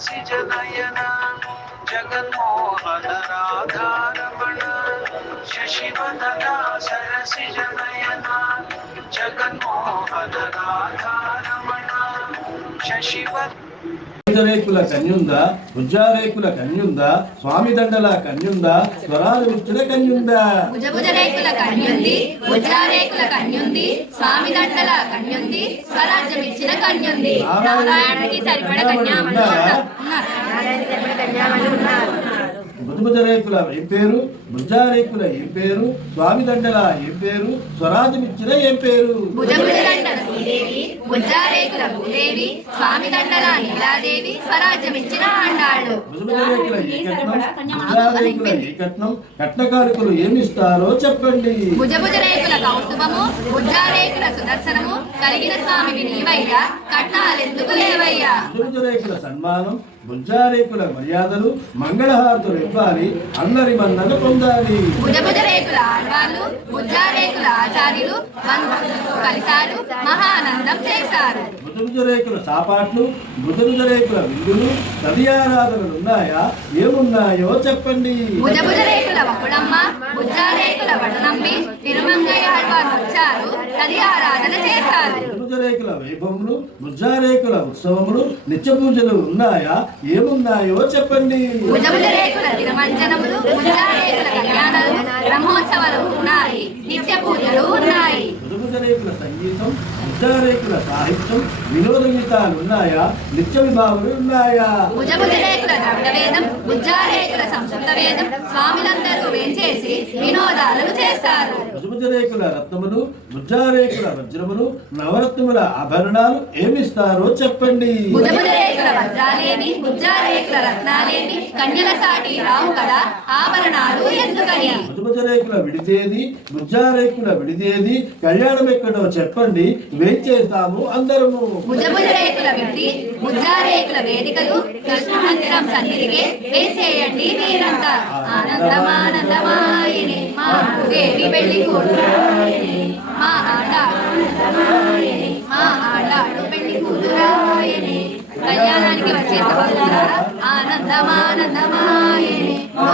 సరసిజ నయన జగన్మోహన రాధారమణ శశివదన సరసిజ నయన జగన్మోహన రాధారమణ శశివదన రేకుల కన్యుందా ఉజ్జారేకుల కన్యుందా స్వామి దండల కన్యుందా స్వరాలు విచ్చిన కన్యుందా భుజరేకుల కన్యుంది ఉజ్జారేకుల కన్యుంది స్వామి దండల కన్యుంది స్వరాజ్యం ఇచ్చిన కన్యుంది నారాయణుడికి సరిపడ కన్యామణులు ఉన్నారు. భుజరేకుల ఏం పేరు భుజారేకుల ఏం పేరు స్వామి దండల ఏం పేరు స్వరాజ్యం ఇచ్చిన ఏం పేరు భుజదండల శ్రీదేవి ఉజ్జారేకుల భూదేవి స్వామి దండల నీలాదేవి స్వరాజ్యం ఇచ్చిన ఆండాళ్ళు. భుజరేకుల ఏ కట్నం భుజారేకుల ఏ కట్నం కట్నకారుకులు ఏమిస్తారో చెప్పండి. భుజరేకుల కౌస్తుభము ఉజ్జారేకుల సుదర్శనము కలిగిన స్వామివి నీవయ్యా కట్నాలెందుకు లేవయ్యా. భుజరేకుల సన్మానం భుజారేకుల మర్యాదలు మంగళహారతులు ఇవ్వాలి అందరి మన్నలు పొందాలి. భుజరేకుల ఆడవాళ్ళు భుజారేకుల ఆచార్యులు కలిసారు మహానందం చేస్తారు. భుజరేకుల సాపాట్లు భుజరేకుల విందులు నదియారాధనలు ఉన్నాయా ఏమున్నాయో చెప్పండి. భుజరేకుల వకుడమ్మ భుజారేకుల వడనమ్మి తిరుమంగయ్యాళ్వారు వచ్చారు నదియారాధన చేస్తారు. భుజరేకుల వైభవములు భుజారేకుల ఉత్సవములు నిత్య పూజలు ఉన్నాయా ఏమున్నాయో చెప్పండి. భుజరేకుల తిరుమంజనములు భుజారేకుల కళ్యాణాలు బ్రహ్మోత్సవాలు ఉన్నాయి నిత్య పూజలు ఉన్నాయి. భుజరేకుల సంగీతం భుజారేకుల సాహిత్యం వినోద గీతాలు ఉన్నాయా నిత్య విభావులు ఉన్నాయా. భుజరేకుల ద్రవిడ వేదం భుజారేకుల సంస్కృత వేదం స్వామిలందరూ వేంచేసి వినోదాలను చేస్తారు. భుజరేకుల రత్నములు భుజారేకుల వజ్రములు నవరత్నముల ఆభరణాలు ఏమిస్తారో చెప్పండి. భుజరేకుల వజ్రాలేమి భుజారేకుల రత్నాలేమి కన్యల సాటి రావు కదా ఆభరణాలు ఎందుకని. భుజరేకుల విడితేది భుజారేకుల విడితేది కళ్యాణం ఎక్కడో చెప్పండి వేంచేస్తాము అందరము. భుజరేకుల విడి భుజారేకుల వేదికలు కృష్ణ మందిరం సన్నిధికే వేంచేయండి మీరంతా. ఆనందమానందమాయని మా దేవి పెళ్లి కూతురాయని మా ఆడాడు పెళ్లి కూతురాయని కళ్యాణానికి వచ్చేసే ఆనందమానందమాయని మా